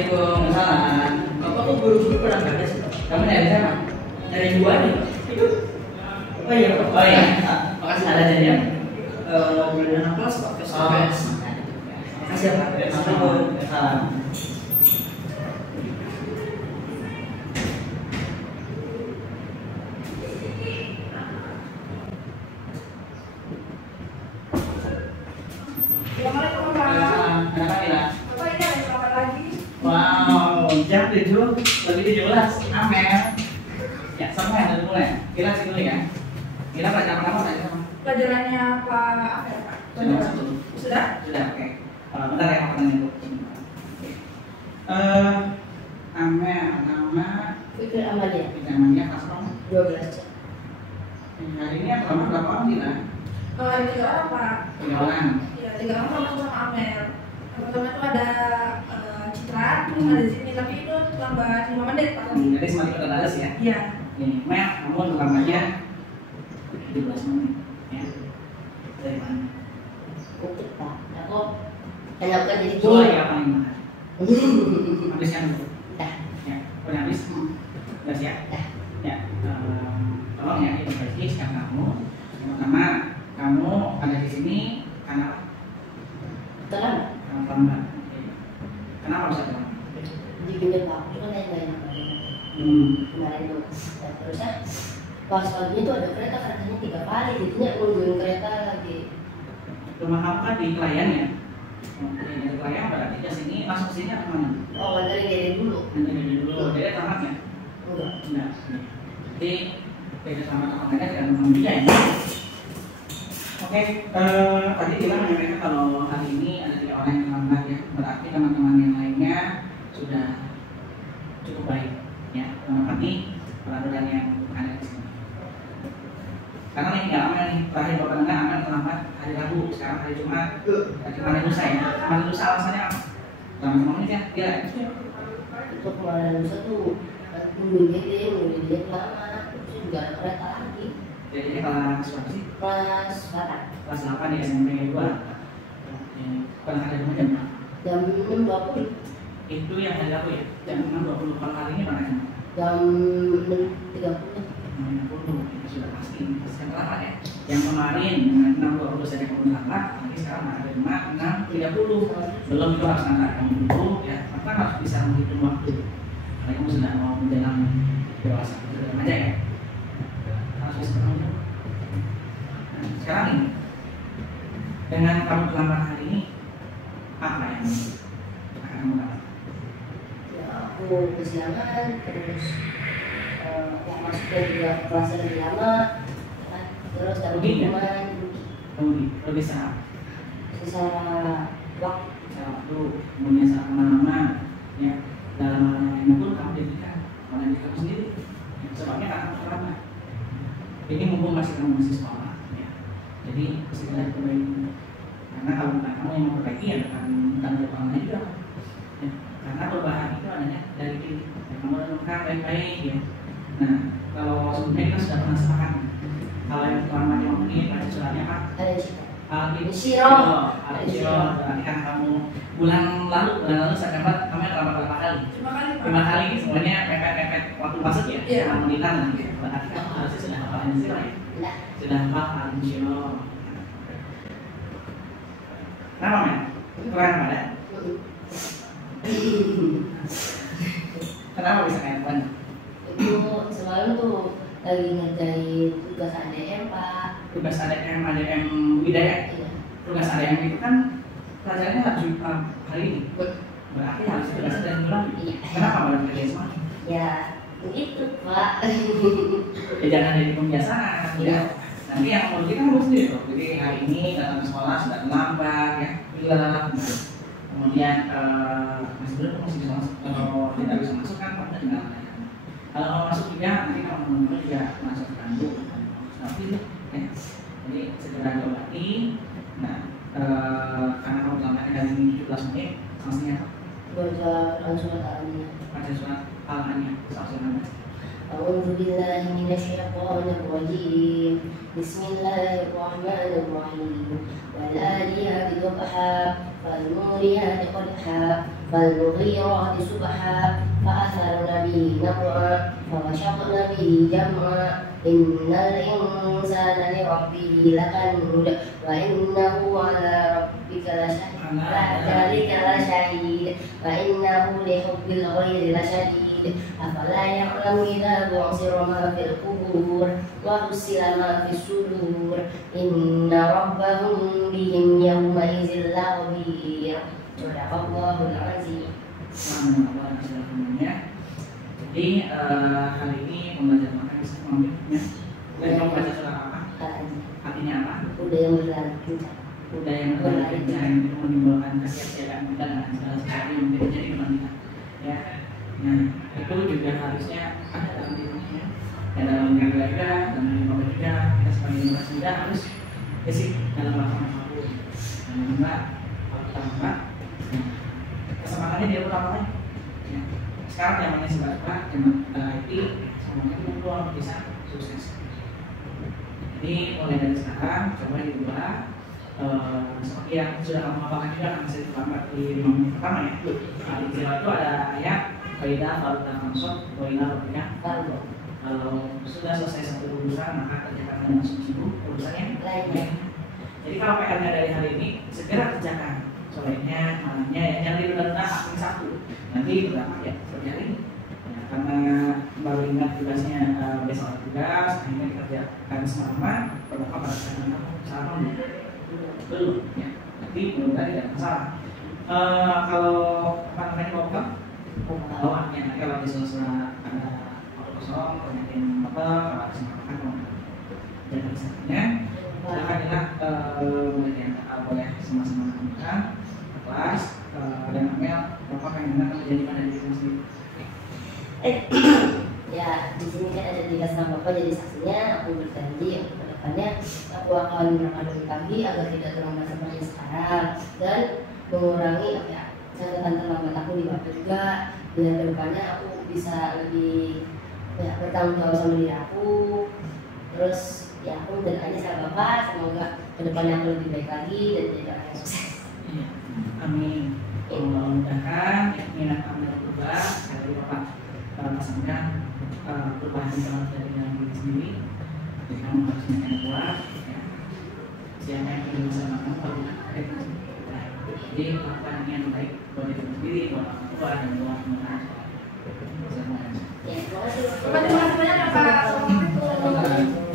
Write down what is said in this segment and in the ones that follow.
Waalaikumsalam. Bapak kok buru-buru pulang kerja sih? Kamu dari mana? Dari gua nih. Oh iya, Pak. Oh iya. Makasih ada jadinya. Boleh anak kelas pakai sores. Makasih ya, Pak. Assalamualaikum. Assalamualaikum Pak. Kenapa Mila? Bapak ini ada selamat lagi. Wow, jam 7 lebih 17. Amel. Ya, sama ya dari mulai. Mila sih dulu ya. Mila pelajaran pertama tadi sama. Pelajarannya Pak apa ya Pak? Sudah masuk. Sudah? Sudah, oke. Bentar ya, aku tanya dulu. Amel, nama Fikri Amalia, namanya kelas berapa? 12. Hari ini yang pertama berapa orang Mila? Ada 3 orang Pak. 3 orang. Iya, 3 orang sama Amel. Yang pertama itu ada Citra, terus ada Zini, tapi itu terlambat 5 menit Pak. Jadi semakin terbatas ya. Iya. Ini, Mel, kamu lambatnya 17 menit. Ya. Dari mana? Untuk Pak, aku enak kan jadi Soal gini. ya paling mahal. Habiskan dulu. Dah, Ya, udah habis. Udah siap. Ya, tolong ya informasi sekarang kamu. Yang pertama, kamu ada di sini karena apa? terlambat. Karena terlambat. Oke. Kenapa bisa terlambat? Dipindah Pak, itu kan yang enak Pak. Kemarin tuh, dan terusnya pas paginya tuh ada kereta, keretanya 3 kali, jadinya nungguin kereta lagi. Rumah kamu kan di Klayan ya? Oke, dari Klayan berarti ke sini, masuk ke sini atau mana? Oh, nganterin Dede dulu. Nanti dulu, dari tamat ya? Enggak. Enggak. Jadi beda sama teman-temannya tergantung dia ya. Oke, tadi bilang menyampaikan kalau hari ini ada 3 orang yang terlambat ya. Berarti teman-teman yang lainnya sudah cukup baik ya, menepati peraturan yang ada di sini. Karena ini nggak aman nih, terakhir Bapak dengar aman terlambat hari Rabu, sekarang hari Jumat, kemarin lusa ya. Kemarin lusa alasannya apa? Teman-teman ini ya, dia Untuk kemarin lusa tuh nungguin Dede lama, terus juga ada kereta lagi. jadi kelas berapa sih? Kelas 8. Kelas 8 di SMP 2. Oke, pernah ada jam berapa? Jam 6.20. Itu yang hari Rabu ya? Jam 6.20. Kalau hari ini mana jam? Jam 6.30. 6.20. Itu sudah pasti yang terlambat ya. Yang kemarin dengan 6.20 saya kamu terlambat, nanti sekarang ada cuma 6.30. Belum itu harus nanti kamu dulu ya. Maka harus bisa menghitung waktu. Karena kamu sudah mau menjelang dewasa, sudah remaja ya. Harus bisa menghitung. Nah, sekarang ini dengan kamu terlambat hari ini, apa yang akan kamu lakukan? Ya, aku kesiangan, terus yang masuknya juga kelasnya lebih lama, kan? Terus dapat Rugi ya? hukuman, Lebih sehat. secara waktu. Secara waktu, kemudian saat kemana-mana, ya dalam hal lainnya pun kamu diberikan oleh diri kamu sendiri. Ya, sebabnya karena kamu terlambat. Ini mumpung masih sekolah, ya. Jadi segera perbaiki. Karena kalau bukan kamu yang memperbaiki, ya bukan orang lain juga. Ya, karena perubahan itu adanya dari diri. Ya, kamu lakukan baik-baik, ya. Nah, kalau sebelumnya kita sudah pernah sepakat. Kalau yang terlambat 5 menit, pada suratnya apa? Ada sih. Al-Isyiro. Berarti kan kamu bulan lalu saya dapat kamu yang terlambat berapa kali? 5 kali Pak. 5 kali semuanya pepet waktu masuk ya? Iya. 5 menitan lah. Berarti kamu harusnya sudah hafal Al-Isyiro ya? Enggak. Sudah hafal Al-Isyiro. Kenapa men? Kurang pada? Kenapa bisa kayak apa? Itu semalam tuh lagi ngerjain tugas ADM Pak. Tugas ADM Widaya. Iya. Tugas ADM itu kan pelajarannya harus hari ini. Berarti harus tugasnya dari bulan. Iya. Kenapa baru kerja semua? Ya begitu Pak. Ya jangan jadi kebiasaan. Iya. Ya. Nanti yang mau kita harus sendiri tuh. Jadi hari ini datang ke sekolah sudah terlambat ya. Pilek. Kemudian masih belum masih bisa masuk. Kalau tidak bisa masuk kan kamu tinggal tanya. Kalau mau masuk juga nanti kalau teman-teman juga masuk bantu. Tapi ya. Jadi segera diobati. Nah, karena kamu terlambat dari 17 menit, sanksinya apa? Baca langsung katanya. Baca surat Al-Aniyah, sanksinya. أعوذ بالله من الشيطان الرجيم بسم الله الرحمن الرحيم والآليات ضبحا فالموريات قدحا فالمغيرات صبحا فأثرن به نقعا فوسطن به جمعا إن الإنسان لربه لكنود وإنه على ربك لشهيد وإنه لحب الخير لشديد أفلا يعلم إذا بعثر ما في القبور وحصل ما في الصدور إن ربهم بهم يومئذ لخبير. Sadaqallahul azim. Jadi hari ini pembelajaran makan bisa mengambilnya. Dan kamu baca surat apa? Artinya apa? Udah yang berlari kencang. Udah yang berlari kencang itu menimbulkan kesiapsiagaan kita dan segala sesuatu yang menjadi iman kita. Ya, nah itu juga harusnya ada dalam dirinya. Ya dalam keluarga, dalam keluarga kita sebagai generasi muda harus basic dalam melakukan apapun. Dan juga pertama kesempatannya dia pertama ya. Sekarang zamannya sebaliknya zaman IT semuanya peluang bisa sukses. Jadi mulai dari sekarang coba diubah seperti yang sudah kamu apakan juga kan saya terlambat di 5 menit pertama ya. Di sini itu ada ayat kaidah baru dan masuk kaidah barunya kalau sudah selesai satu urusan maka kerjakan dengan sungguh-sungguh urusannya lainnya. Jadi kalau PR-nya dari hari ini segera kerjakan. Soalnya malamnya ya jangan ditunda-tunda akhir satu nanti berapa ya terjadi ya, karena baru ingat tugasnya besok ada tugas akhirnya dikerjakan semalaman berapa pada saat kamu sarapan belum ya nanti belum tadi tidak masalah. Kalau apa namanya bawaannya nanti kalau di sela-sela ada waktu kosong penyakin motor kalau ada makan dan misalnya silakanlah boleh sama-sama makan kelas dan Amel bapak pengen menjadi pada diri sendiri. Ya di sini kan ada tugas sama bapak jadi saksinya. Aku berjanji untuk kedepannya aku akan berangkat pagi agar tidak terlambat seperti sekarang dan mengurangi catatan terlambat aku di waktu juga biar kedepannya aku bisa lebih bertanggung jawab sama diri aku. Terus ya aku berdoanya sama bapak semoga kedepannya aku lebih baik lagi dan jadi orang yang sukses. Amin. Mudah-mudahan minat kamu berubah dari bapak pasangkan perubahan dalam dalam diri sendiri. Jadi kamu harus makan kuat. Siapa yang ingin bisa makan baru jadi lakukan yang baik buat diri sendiri, buat orang tua dan buat teman-teman. Terima kasih. Terima kasih banyak ya Pak. Assalamualaikum.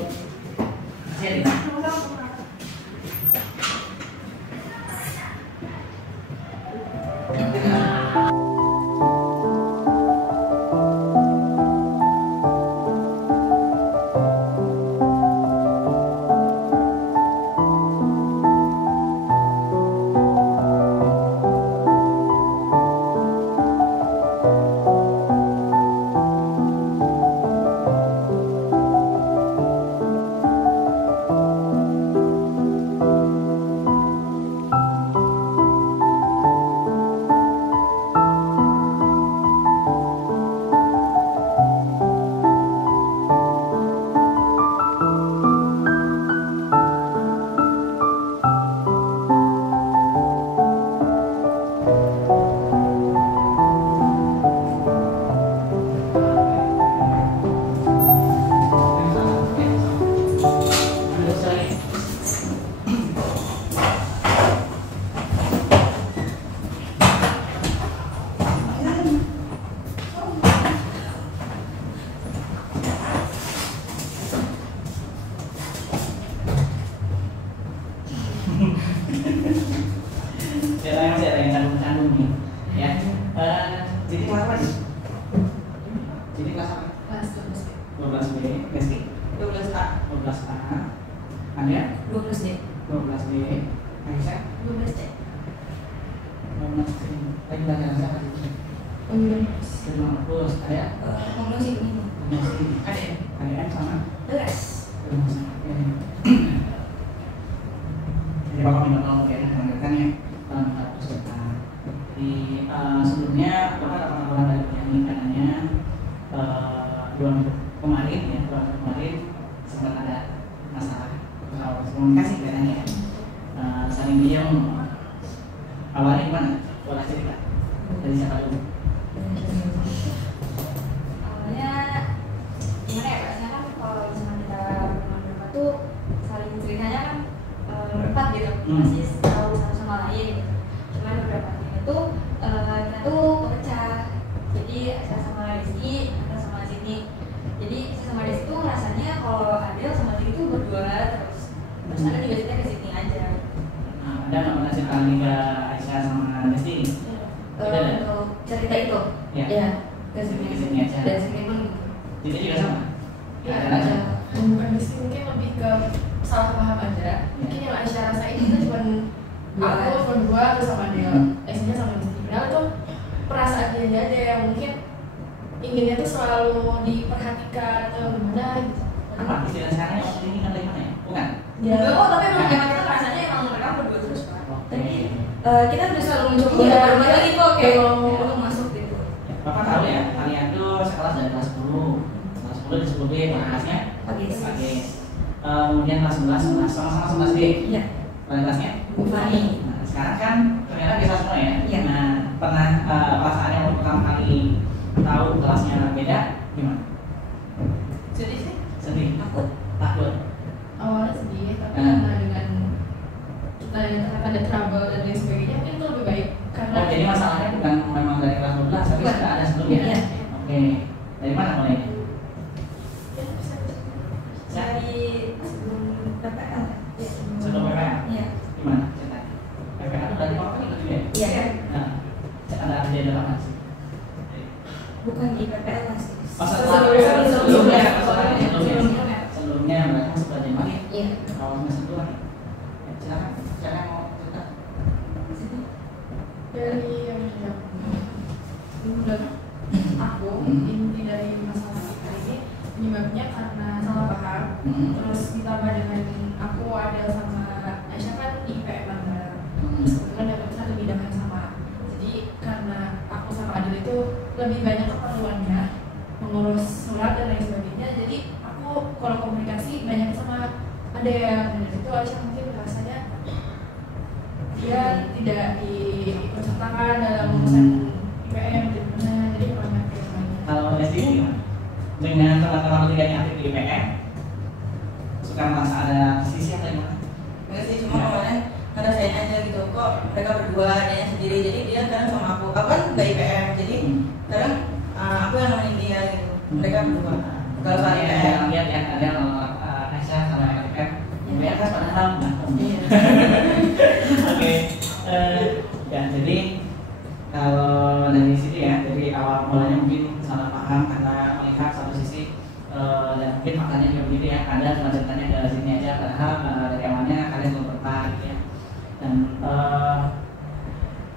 Awalnya gimana? Pola cerita. Dari ceritanya kan berempat gitu, masih tahu satu sama lain gitu. Cuman beberapa itu kita tuh kepecah. Jadi saya sama Rizky, kita sama Sydney. Jadi saya sama Rizky tuh rasanya kalau Adel sama Sydney tuh berdua terus ada juga cerita ke Sydney aja. Ada nggak pernah cerita lagi ke Aisyah sama Desti? Untuk cerita itu, ya ke Sydney aja. Dan Sydney pun Itu juga sama? Ya, bukan mungkin lebih ke salah paham aja. Mungkin yang Aisyah rasain itu cuma aku berdua terus sama dia, Aisyahnya sama Rizky. Padahal tuh perasaan dia aja yang mungkin inginnya tuh selalu diperhatikan atau gimana gitu. Apa istilah sekarang yang ini kan dari mana ya? Bukan? Ya. oh tapi emang kita rasanya emang mereka berdua terus kan. Tapi kita udah selalu mencoba Iya, berdua lagi kok kayak kalau- untuk masuk gitu. Bapak tahu ya, kalian tuh sekelas dari kelas 10. Kelas 10 di 10B, kelasnya Pagis. Kemudian kelas 11 sama-sama 11B. Iya. Kelasnya? Bufani. Nah, sekarang kan ternyata bisa semua ya. Iya. Nah, pernah perasaan yang pertama kali tahu kelasnya beda gimana? Jadi sih Sedih, aku takut. Awalnya sedih, tapi karena dengan kita yang ada trouble dan lain sebagainya mungkin itu lebih baik karena Oh, jadi masalahnya bukan memang dari kelas 12 tapi Bukan. sudah ada sebelumnya. Iya. Oke. Dari mana mulainya? dari sebelum PPL kan? Iya. Sebelum PPL? Iya. Gimana ceritanya? PPL itu berarti kamu kan ikut juga ya? Iya. Nah, ada kejadian apa sih? Bukan di PPL lah sih. Sebelumnya Sebelumnya. Sebelumnya berarti masuk pelajaran lagi. Iya. Awal semester 2 nih. Ya, silakan. Siapa yang mau cerita? dari yang menurut aku inti dari masalah kita ini penyebabnya karena salah paham. Terus ditambah dengan aku Adel sama Aisyah kan IPM bareng. Terus kebetulan dapat satu bidang yang sama. Jadi karena aku sama Adel itu lebih banyak keperluannya mengurus surat dan lain sebagainya. Jadi aku kalau komunikasi banyak sama Adel. Dan dari situ Aisyah mungkin rasanya dia tidak diikut sertakan dalam urusan IPM dan mana. Jadi banyak yang lainnya. Kalau SD gimana? Dengan teman-teman ketiga yang aktif di IPM, suka merasa ada sisi atau gimana? Enggak sih, cuma kemarin ngerasain aja gitu kok mereka berdua adanya sendiri, jadi dia kadang sama aku kan nggak IPM, jadi kadang aku yang nemenin dia gitu, mereka berdua kalau soal IPM. Yang lihat ya, ada Aisyah sama IPM IPM kan padahal Iya. Oke, ya jadi kalau dari situ ya, dari awal mulanya mungkin salah paham karena melihat satu sisi dan mungkin faktanya juga begitu ya, ada cuma ceritanya ke sini aja padahal dari awalnya kalian belum pernah gitu ya. Dan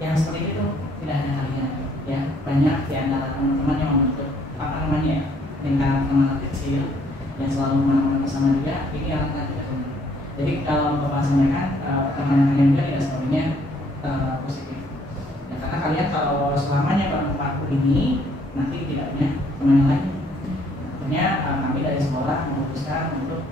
yang seperti itu tidak hanya kalian ya, banyak di antara teman-teman yang membentuk apa namanya ya, lingkaran teman kecil yang selalu kemana-mana bersama juga, ini orang juga teman. Jadi kalau Bapak sampaikan teman kalian juga tidak sepenuhnya positif ya, karena kalian kalau selamanya berempat ini nanti tidak punya teman yang lain. Akhirnya kami dari sekolah memutuskan untuk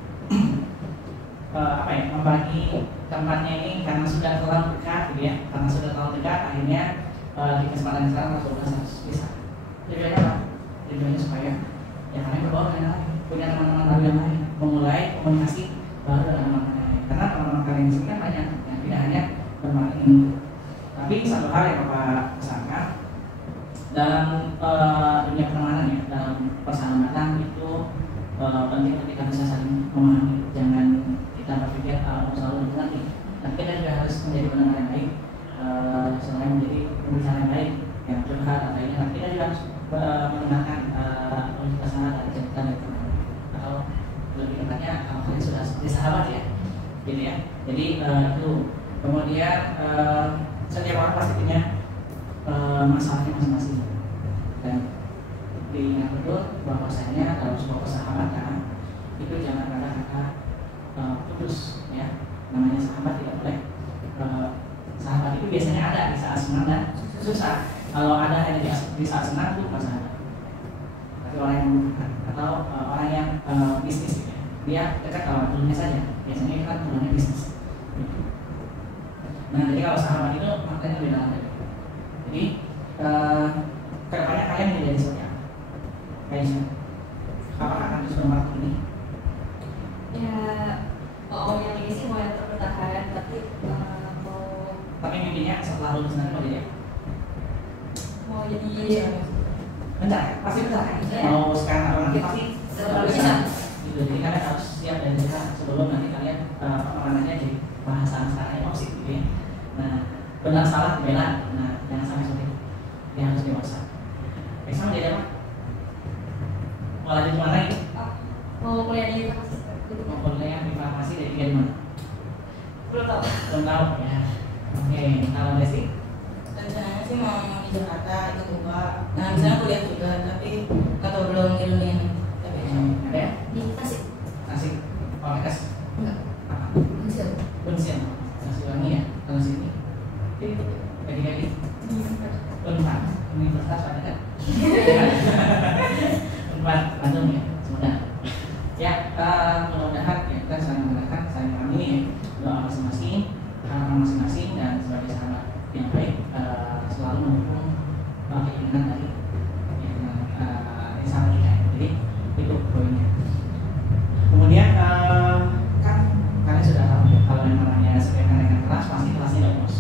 membagi tempatnya ini karena sudah terlalu dekat gitu ya, karena sudah terlalu dekat akhirnya di kesempatan sekarang harus bisa. Tujuannya apa? Tujuannya supaya ya kalian berbaur dengan yang lain, punya teman-teman baru yang lain, memulai komunikasi baru dengan teman-teman yang lain. Karena teman-teman kalian di sini kan banyak, yang tidak hanya bermain ini. Tapi satu hal yang Bapak pesankan dalam dunia pertemanan ya, dalam persahabatan itu penting untuk kita bisa saling memahami. Jangan kita berpikir selalu mengerti, tapi kita juga harus menjadi pendengar yang baik, selain menjadi pembicara yang baik, yang curhat atau lainnya. Tapi kita juga harus mendengarkan pesan dan cerita dari teman, atau lebih tepatnya kalau kalian sudah seperti sahabat ya, gitu ya. Jadi itu kemudian setiap orang pasti punya masalahnya masing-masing, dan diingat betul bahwasanya dalam sebuah persahabatan itu jangan ada kata putus ya. Namanya sahabat tidak boleh sahabat itu biasanya ada di saat senang dan susah. Kalau ada hanya di saat senang itu bukan sahabat, tapi orang yang membutuhkan atau orang yang bisnis gitu ya. Dia dekat kalau dulunya saja, biasanya kan dulunya bisnis. Nah, jadi kalau sahabat itu maknanya lebih dalam lagi. Jadi kedepannya kalian menjadi seperti apa? Kayaknya apakah akan terus bermakna ini? Ya, yang rencananya setelah lulus nanti mau jadi apa? Mau jadi Bentar ya? Pasti bentar ya? Iya. Mau sekarang atau nanti pasti bisa. Gitu, jadi kalian harus siap dari sekarang sebelum nanti kalian pemeranannya jadi bahasa sekarang emosi gitu ya. Nah, benar salah dibela, nah jangan sampai seperti itu. Dia harus dewasa. Bisa mau jadi apa? Mau lanjut kemana ini? Mau kuliah di farmasi. Mau kuliah di farmasi dari tiga di mana? Belum tahu. Belum tahu ya. Oke, kalau Desi? Rencananya sih mau di Jakarta itu buka. Nah, misalnya kuliah juga, tapi atau belum di dunia. Tapi Ada ya? Di Tasik. Nasi, Polres, Enggak. apa? Bisa. Bensin, nasi wangi ya, kalau sini. Bagi-bagi. Unpad, universitas ada kan? Unpad, Bandung ya, semoga. Ya, mudah-mudahan ya, kita saling mengatakan, saling memahami doa masing-masing, harapan masing-masing, dan sebagai sahabat yang baik selalu mendukung keinginan dari sahabat kita. Jadi itu poinnya. Kemudian kan kalian sudah tahu ya, kalau yang namanya setiap kenaikan kelas pasti kelasnya bagus.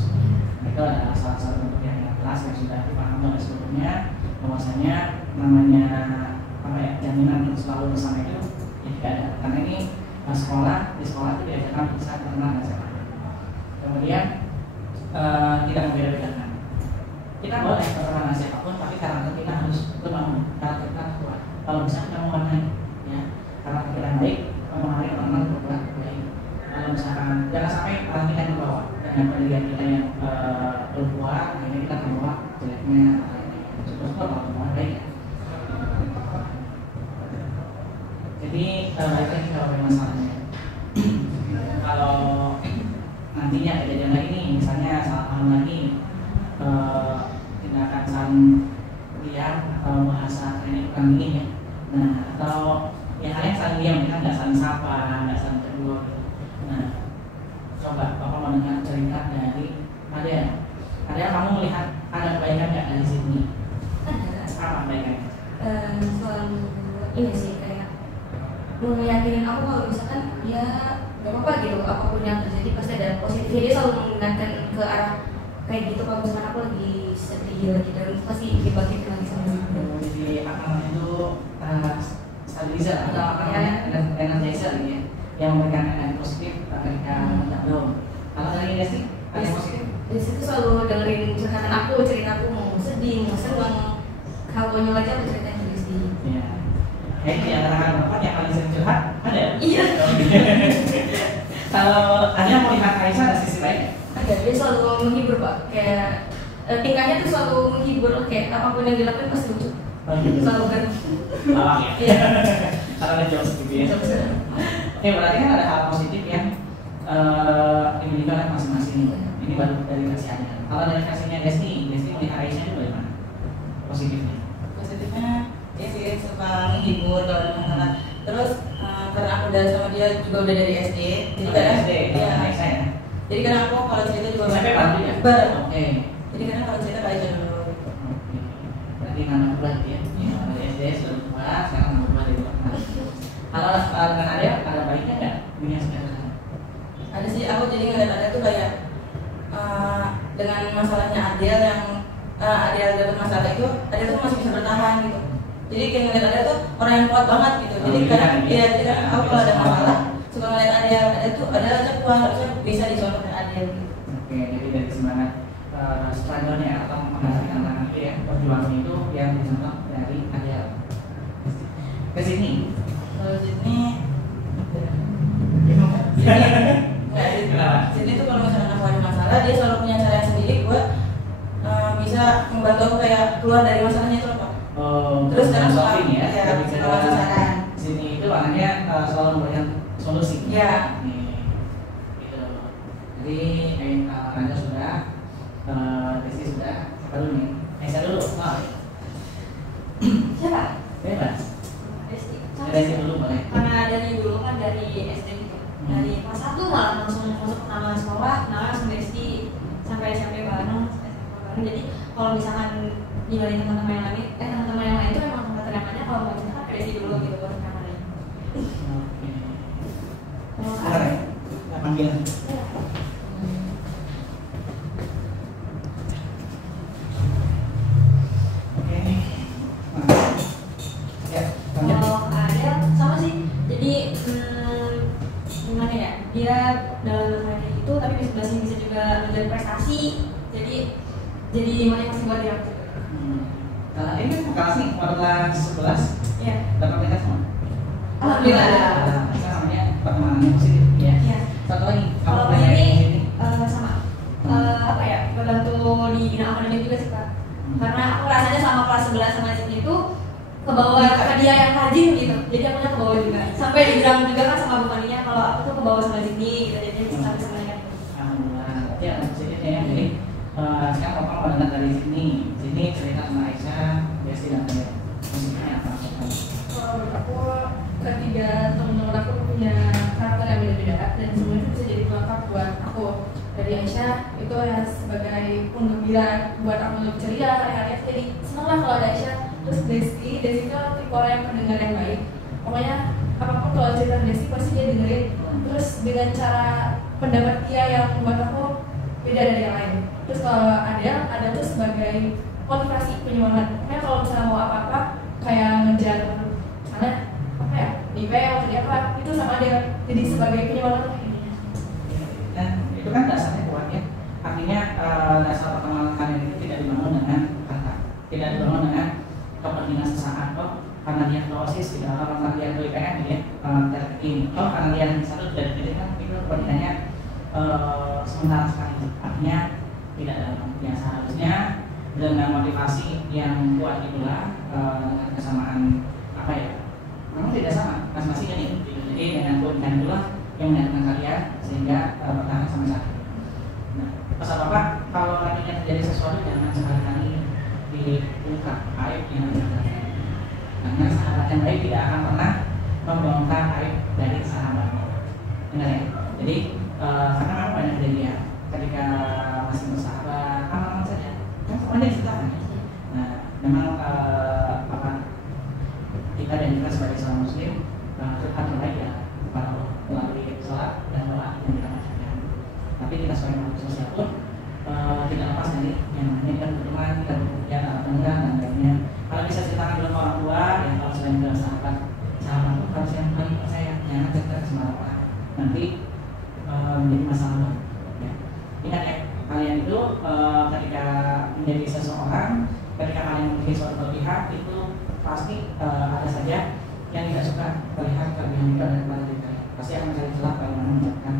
Itu adalah salah satu bentuk yang kelas yang sudah dipahami oleh sebelumnya, bahwasanya namanya apa ya, jaminan untuk selalu bersama itu ya tidak ada. Karena ini di sekolah itu diajarkan bisa berteman dan siapa. Kemudian tidak membeda-bedakan. Kita boleh berteman dengan siapapun, tapi karakter kita harus terbangun, karakter kita harus kuat. Kalau bisa kita mewarnai, ya karakter kita baik, mempengaruhi teman berbuat baik. Kalau misalkan jangan sampai kita yang dibawa dengan pendidikan kita yang berbuat, akhirnya kita terbawa jeleknya, syukur-syukur kalau berbuat baik. Jadi balik lagi kalau ada masalahnya. Kalau nantinya kejadian lagi nih, misalnya salah paham lagi, tindakan saling liar atau bahasa ini bukan ini ya. Nah, atau ya kalian saling diam, kita nggak saling sapa, nggak saling tegur. Nah, coba Bapak mau dengar cerita dari Adel, kamu melihat ada kebaikan nggak dari sini? Apa kebaikannya? Selalu ini sih kayak meyakinin aku kalau misalkan ya gak apa-apa gitu, apapun yang terjadi pasti ada positifnya. Dia selalu mengingatkan ke arah kayak gitu kalau misalkan aku lagi sedih lagi dan pasti bangkit lagi sama aku. Jadi apa namanya itu stabilizer atau apa namanya energizer gitu ya, yang memberikan energi positif ketika mendown. Kalau dari Desi ada yang positif? Desi itu selalu dengerin curhatan aku, cerita aku mau sedih, mau senang, hal konyol aja aku ceritain ke Desi. Iya. Kayaknya di antara kalian berempat yang paling sering curhat ada? Iya. Kalau Anda melihat Aisyah ada sisi lain? Ada, dia selalu menghibur Pak, kayak tingkahnya tuh selalu menghibur, kayak apapun yang dilakukan pasti lucu. Selalu kan. Lawak ya? Iya. Karena ada jokes gitu ya. Oke, berarti kan ada hal positif yang dimiliki oleh masing-masing. Ini baru dari versi Anda. Kalau dari versinya Desti melihat Aisyah itu bagaimana? Positifnya? positifnya dia sih suka menghibur kalau ada masalah. Terus karena aku udah sama dia juga udah dari SD, jadi kadang SD, iya, Aisyah ya? jadi kadang aku kalau cerita juga SMP baru ya? bareng. Oke. Jadi kadang kalau cerita ke Aisyah dulu. Oke. Berarti nambah berat ya? Ya, dari SD sudah tua, sekarang nambah berat dari mana? Kalau dengan Adel, ada baiknya nggak dunia sekarang? Ada sih, aku jadi ngeliat Adel tuh kayak dengan masalahnya Adel yang Adel dapat masalah itu, Adel tuh masih bisa bertahan gitu. Jadi kayak ngeliat Adel tuh orang yang kuat banget gitu. Jadi kadang dia aku kalau ada masalah suka ngeliat Adel tuh Adel aja kuat, harusnya bisa dicontohkan Adel gitu. Oke, jadi dari semangat struggle-nya atau menghasilkan tangan itu ya, perjuangan itu yang dicontoh dari Adel. Ke sini. Kalau Sydney, Kenapa? Sydney tuh kalau misalnya aku ada masalah, dia selalu punya cara sendiri buat bisa membantu aku kayak keluar dari masalahnya itu apa. Terus sekarang solving ya, ya, bisa kalau saran. sini itu anaknya selalu memberikan solusi. Ya. Gitu. Jadi Anda sudah, Desi sudah, siapa dulu nih? Aisyah dulu. Oh. Siapa? Bebas. Desi. Desi dulu boleh. Karena dari dulu kan dari SD gitu, dari kelas 1 malah langsung masuk pertama sekolah, langsung Desi sampai SMP bareng, jadi kalau misalkan dibanding teman-teman yang lain, teman-teman yang lain itu memang tempat ternyata kalau mau cerita ke Desi dulu gitu baru yang lain. Oke. Sebentar ya, kita panggil. dia dalam matematika itu tapi di sebelah sini bisa juga menjadi prestasi, jadi motivasi buat dia. Ini kan kelas nih, kelas 11 Iya. dapat tingkat semua. Alhamdulillah. Kita namanya pertemanan positif. Ya. Iya. Satu lagi, Kalau kamu ini ini sama apa ya, membantu di bidang akademik juga sih Kak. Karena aku rasanya sama kelas 11 sama Zidni itu kebawa ke dia yang rajin gitu, jadi aku kebawa juga. Sampai dibilang juga kan sama Bu Faninya kalau aku tuh kebawa sama Zidni gitu, jadi bisa menaikan. alhamdulillah. Berarti ada positifnya ya. Jadi sekarang Bapak mau dengar dari sini cerita sama Aisyah, Desi dan saya. Positifnya apa? Kalau menurut aku ketiga teman-teman aku punya karakter yang beda-beda dan semuanya itu bisa jadi pelengkap buat aku. Dari Aisyah itu ya sebagai penggembira buat aku lebih ceria hari-hari, jadi senang lah kalau ada Aisyah. Terus Desi itu tipe orang yang pendengar yang baik, pokoknya apapun kalau cerita Desi pasti dia dengerin, terus dengan cara pendapat dia yang buat aku beda dari yang lain. Terus kalau ada tuh sebagai motivasi, penyemangat. Pokoknya kalau misalnya mau apa-apa kayak ngejar sana apa ya, IP atau jadi apa, itu sama dia, jadi sebagai penyemangat ini. Dan itu kan dasarnya kuat ya. Artinya dasar pertemanan kalian itu tidak dibangun dengan kata, tidak dibangun dengan kepentingan sesaat kok karena dia dosis tidak karena dia do IPM gitu ya, ini karena dia satu tidak dipilih kan, itu kepentingannya sementara sekali. Artinya tidak dalam yang seharusnya dengan motivasi yang kuat itulah dengan kesamaan apa ya, memang tidak sama masing-masing ini, jadi dengan keunikan itulah yang menyatukan kalian sehingga bertahan sampai saat ini. Nah, pesan Bapak, kalau nantinya terjadi sesuatu jangan sekali-kali diungkap aib yang ada, karena sahabat yang baik tidak akan pernah membongkar aib dari sahabatnya. Benar ya? Jadi karena memang banyak kejadian ketika masih bersahabat, aman-aman saja, kan semuanya diceritakan. Nah, memang apa kita dan juga sebagai seorang muslim curhat terbaik ya kepada Allah melalui sholat dan doa yang kita bacakan. Tapi kita sebagai manusia sosial pun tidak lepas dari yang namanya kita berteman, kita bekerja, kita tengah dan lainnya. Kalau bisa ceritakan dulu ke orang tua, ya kalau selain ke sahabat pun harus yang paling percaya, jangan cerita ke semua orang. Nanti menjadi masalah. Ya. Ingat ya, kalian itu ketika menjadi seseorang, ketika kalian memiliki suatu kelebihan itu pasti ada saja yang tidak suka melihat kelebihan itu ada kepada diri kalian. Pasti akan mencari celah bagaimana menjadikan.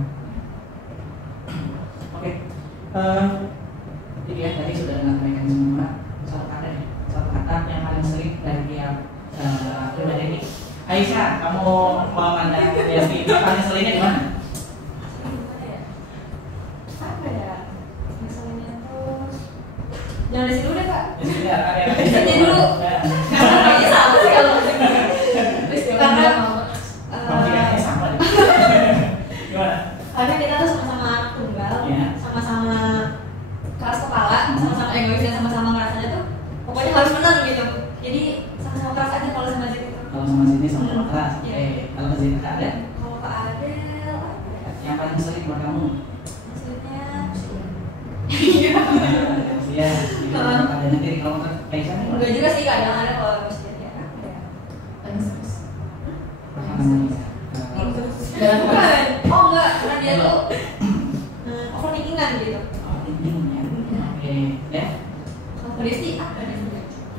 Oke, jadi ya tadi sudah menyampaikan semua satu kata yang paling sering dari tiap pribadi ini. Aisyah, kamu mau memandang Desi itu paling seringnya di mana? Apa ya? Misalnya tuh jangan Desi dulu deh Kak. Desi ya, Desi dulu. Karena kayaknya sama sih kalau karena pemikirannya sama deh. Gimana? karena kita tuh sama-sama anak tunggal, sama-sama keras kepala, sama-sama egois dan sama-sama ngerasanya tuh pokoknya harus menang gitu. Jadi sama-sama keras aja kalau sama Zid itu. Kalau sama sini sama keras. Kalau ke sini ada? Kalau ke Adel, apa ya? Yang paling sering buat kamu? Maksudnya Iya. Ada nanti kalau ke Aisyah nih. enggak juga sih kadang ada kalau maksudnya apa ya? Bukan. Oh enggak, karena dia tuh overthinkingan gitu. Oke, ya. Kalau ke Desi apa ya?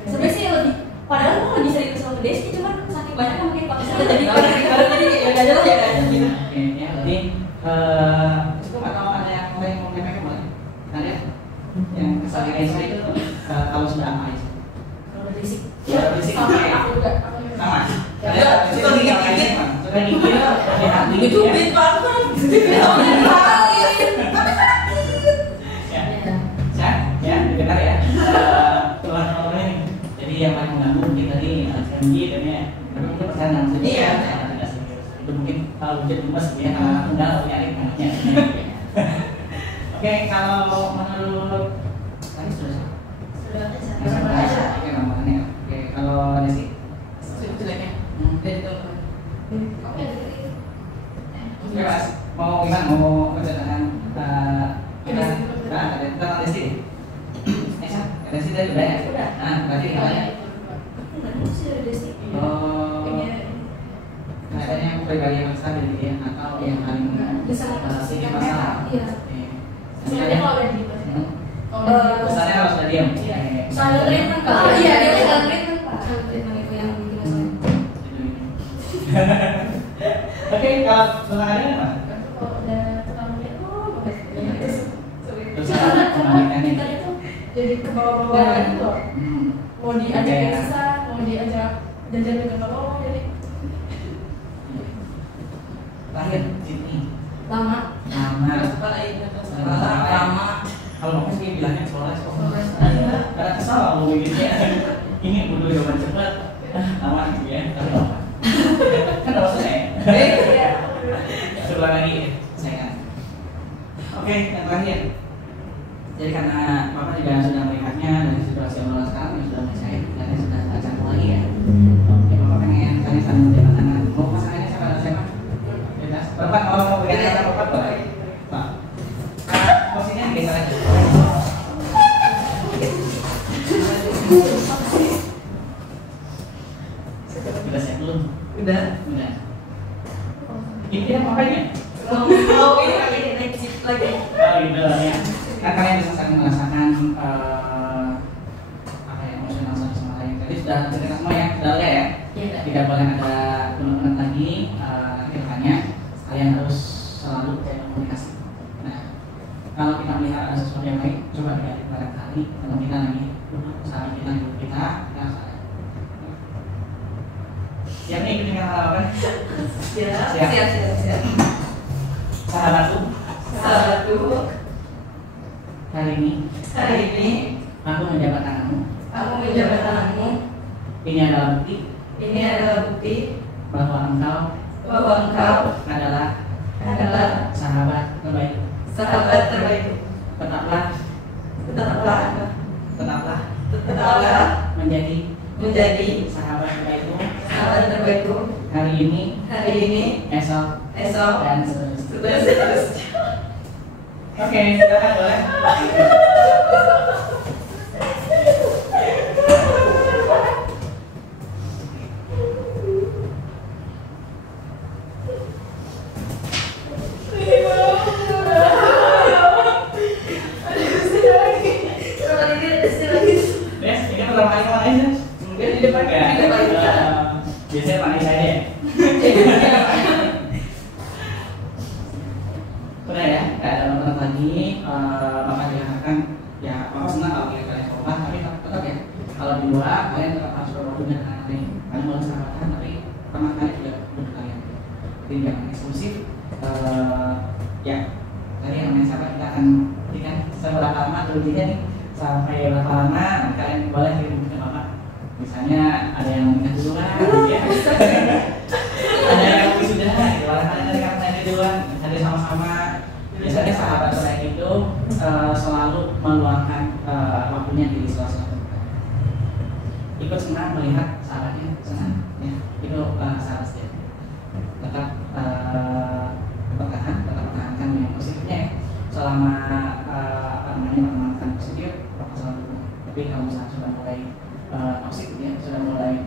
Sebenarnya sih lebih, padahal aku lebih sering kesel ke Desi, cuman saking banyaknya mungkin konteksnya jadi ya udah aja lah ya gitu. Oke, ya berarti cukup atau ada yang lain mau menyampaikan boleh? Ada yang kesal Aisyah itu kalau sudah apa Aisyah? Kalau Desi, Sama aku juga. sama. Ada suka gigit-gigit, suka gigit, ada hati Itu bit pak, aku kan ya, dengar ya. Teman-teman ini, jadi yang paling mengganggu mungkin tadi FMG dan ya, tapi mungkin percaya saja. Iya. Tidak serius. Itu mungkin kalau hujan gemes ya, kalau enggak nyari anaknya. Oke, kalau menurut tadi sudah. Oke, namanya. Oke, kalau Desi. jeleknya dari teman. Bebas. Mau gimana? Mau kerja dengan kita ada Desi. Desi tadi udah ya? Udah. Nah, berarti gimana? Enggak sih ada Desi. Oh, kayaknya pribadi yang stabil gitu ya, atau yang paling bisa memposisikan masalah. mereka. Iya. Sebenarnya kalau udah diem. Misalnya harus sudah diam. Soal treatment Pak. Iya, dia soal treatment Pak. Soal treatment itu yang bikin masalah. Oke, kalau sudah ada apa? Kalau udah terlalu lihat, Terus karena kembalikannya. kita itu jadi ke bawah-bawah gitu loh. Mau diajak Oke. susah, mau diajak jajan juga nggak mau, jadi Terakhir, Sydney. lama. lama. Kalau mau sih bilangnya soalnya karena kesal mau bikinnya. Ini butuh jawaban cepat, lama gitu ya. Tapi apa? Kan harus saya. Coba lagi, saya. Oke, yang terakhir. Jadi karena Bapak juga sudah melihatnya dari situasi awal sekarang yang sudah mulai dan sudah cantik lagi ya. Oke, Bapak pengen tanya sama tangan. Mau pasangannya siapa dan siapa? Bebas. Bapak mau bergantian sama Bapak, Pak? Pak. Posisinya geser aja. Udah siap belum? Udah. Udah. Ini dia apa ini? Oh, ini lagi naik jeep lagi. Oh gitu ya. Kan kalian bisa saling merasakan apa ya, emosional satu sama lain. Jadi sudah cerita semua ya, sudah lega ya. Iya. Tidak boleh ada penurunan lagi. Nanti makanya kalian harus selalu komunikasi. Nah, kalau kita melihat ada sesuatu yang baik, coba lihat barangkali kalau kita lagi duduk sama kita kita harus ada. Siap nih ikutin kata apa? Siap. Sahabatku, hari ini aku menjabat tanganmu. Ini adalah bukti bahwa engkau adalah sahabat terbaik. Tetaplah menjadi sahabat terbaikku hari ini, esok, dan seterusnya. Oke, silakan boleh. Des, ini pertama kali mana ya? Mungkin di depan ya. Biasanya pakai saya ya. Udah ya, nggak ada nonton lagi. Bapak diharapkan ya, Bapak senang kalau kalian sekolah, tapi tetap ya. Kalau di luar kalian tetap harus berwaktu dengan anak lain. Kalian boleh sahabatan, tapi teman kalian juga untuk kalian. Jadi jangan eksklusif. Ya, tadi yang namanya sahabat kita akan berikan seberapa lama terlebihnya nih. Sampai berapa lama kalian boleh kirim ke Bapak. Misalnya ada yang nikah duluan, ya. Ada yang sudah, barangkali dari kakaknya duluan, ada sama-sama. Biasanya sahabat saya itu selalu meluangkan waktunya di sela-sela berbuka. Ikut senang melihat sahabatnya senang, ya. Itu sahabat saya. Tetap pertahankan yang positifnya ya. Selama pertemanan positif, tapi kalau misalnya sudah mulai toksik ya, sudah mulai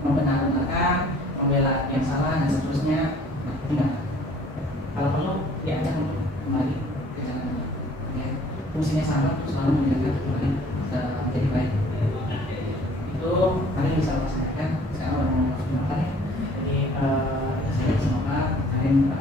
membenar-benarkan, membela yang salah dan seterusnya, tinggalkan. Kalau perlu diajak untuk kembali ke jalan ya. Fungsinya sahabat selalu menjaga kembali jadi baik. Itu kalian bisa laksanakan. Sekarang udah mau makan ya. Jadi semoga kalian